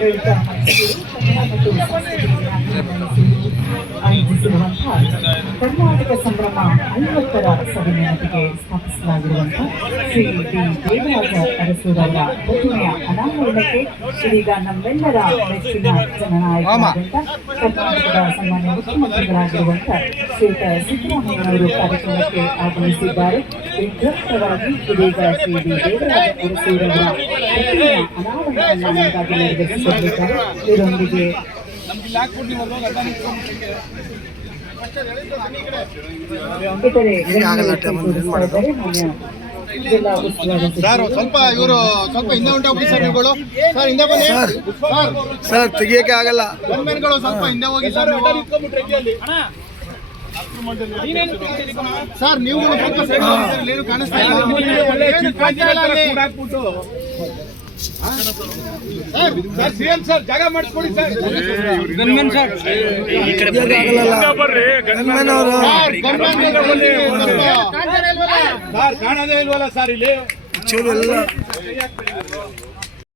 ಆಡಳಿತ ಮಂಡಳಿಯು ಕನ್ನಡ ಮತ್ತು ಸಂಸ್ಕೃತಿ ಆಯೋಜಿಸಿರುವಂತಹ ಕರ್ನಾಟಕ ಸಂಭ್ರಮ 50ರ ಸವಿನೆನಪಿಗೆ ಸ್ಥಾಪಿಸಲಾಗಿರುವಂತಹ ಶ್ರೀ ಡಿ ದೇವರಾಜ ಅರಸೂರವರ ಪ್ರತಿಮೆಯ ಅನಾವರಣಕ್ಕೆ ಇದೀಗ ನಮ್ಮೆಲ್ಲರ ನೆಚ್ಚಿನ ಜನನಾಯಕರಾದಂಥ ಕರ್ನಾಟಕದ ಸಾಮಾನ್ಯ ಮುಖ್ಯಮಂತ್ರಿಗಳಾಗಿರುವಂತಹ ಶ್ರೀಯುತ ಸಿದ್ದರಾಮಯ್ಯನವರು ಕಾರ್ಯಕ್ರಮಕ್ಕೆ ಆಗಮಿಸಿದ್ದಾರೆ. ವಿಧ್ವಸ್ತವಾಗಿ ಇದೀಗ ಶ್ರೀ ಡಿ ದೇವರಾಜ ಅರಸೂರವರ ಪ್ರತಿಮೆಯ ಅನಾವರಣವನ್ನು ನಮಗಾಗಿ ನೆರವೇರಿಸಿಕೊಂಡಿದ್ದಾರೆ. ಇದರೊಂದಿಗೆ ಇತರೆ ಜಿಲ್ಲಾ ಉಸ್ತುವಾರಿ ಸ್ವಲ್ಪ ಇವರು ಸ್ವಲ್ಪ ಹಿಂದೆ ಹೊಂಟೋಗ್ಬಿಡಿ ಸರ್. ಇವುಗಳು ಸರ್ ಹಿಂದೆ ಬನ್ನಿ ಸರ್ ತೆಗಿಯಕ್ಕೆ ಆಗಲ್ಲ. ಗನ್ಮೆನ್ಗಳು ಸ್ವಲ್ಪ ಹಿಂದೆ ಹೋಗಿ ಸರ್. ಸರ್ ನೀವು ಸ್ವಲ್ಪ ಸೈಡ್ ಏನು ಕಾಣಿಸ್ತಾ ಇಲ್ಲ. ಸರ್ ಜಾಗ ಮಾಡಿಸ್ಕೊಡಿ ಸರ್. ಗನ್ಮೆನ್ ಸರ್ ಕಾಣದೇ ಇಲ್ವಲ್ಲ ಸರ್ ಇಲ್ಲಿ.